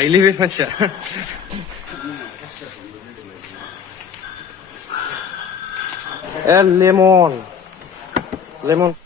Highly very much. Lemon. Lemon.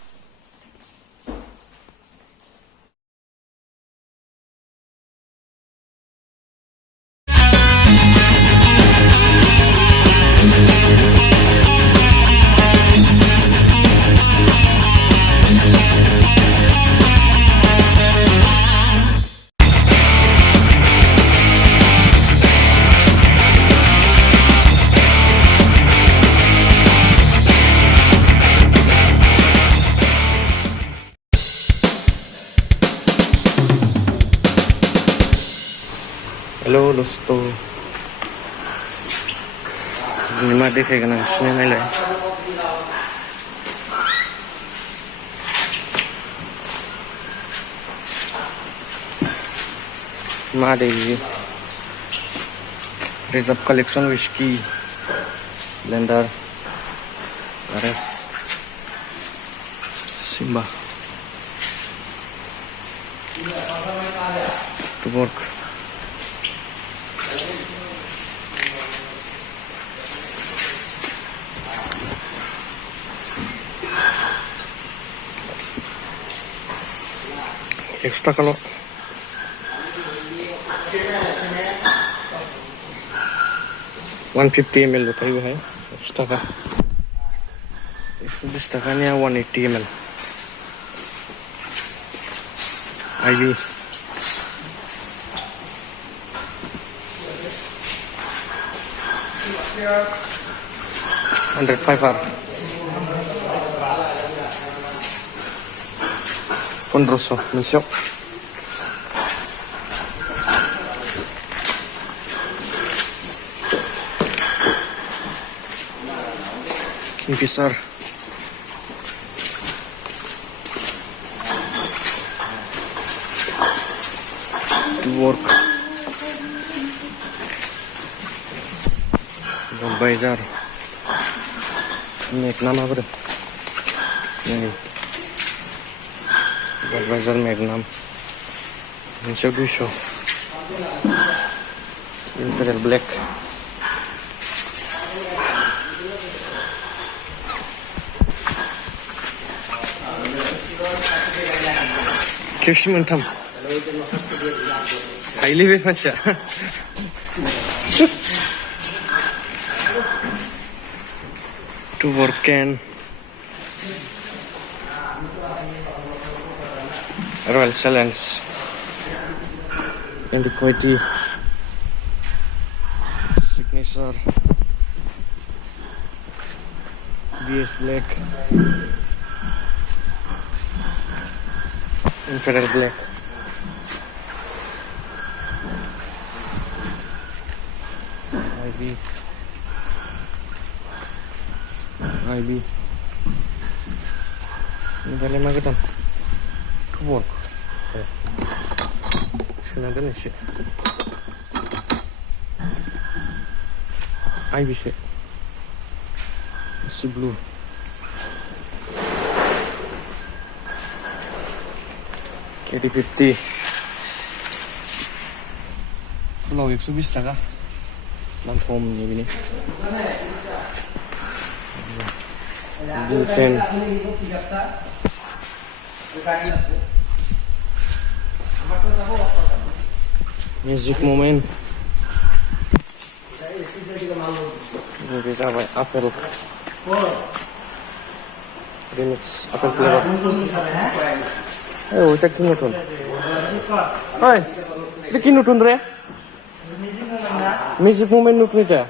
Hello, Lusto. Lima deh kayak kena sini lah. Ma deh. Reserve collection whiskey, blender, RS, Simba. To work. Extra kalau 150 ml बताई हुआ है extra का 120 टका ने 180 ml ivy $105 $100 misio Kingfisher to work Budweiser Magnum apa deh ini Budweiser Magnum Mitsubishi Imperial Black Kirschmantam highly very much to work can Royal Challenge Antiquity Signature BS Black Imperial Black IB ini kali mana kita to work sini ada nih sih IB sih si blue KD50 kalau 120 टका नाम form नहीं भी नहीं bullpen music moment ini kita apa apel remix apel flavor oh itu kini tuh hai itu kini tuh re music moment nutun itu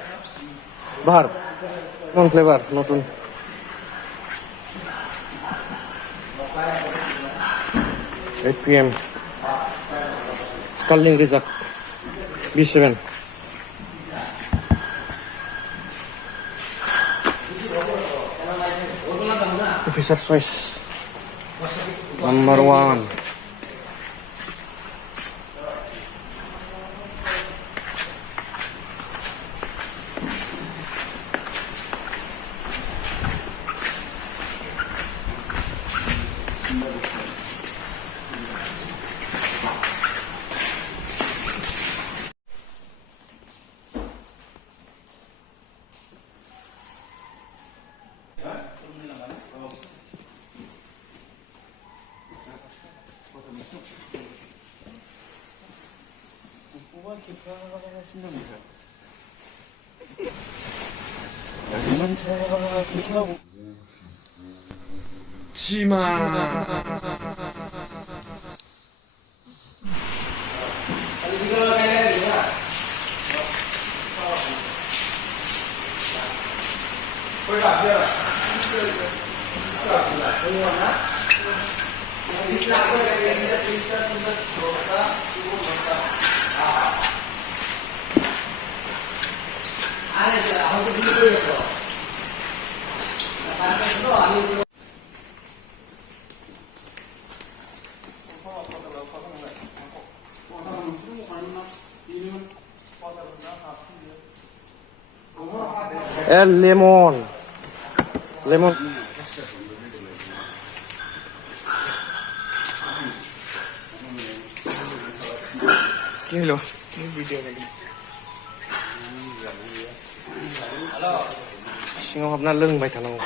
bahar non flavor nutun 8 PM Sterling Reserve B7 Officer Swiss number 1 치마. El lemon. Lemon. কি হলো video সিংহ আপনার লোং by থানাও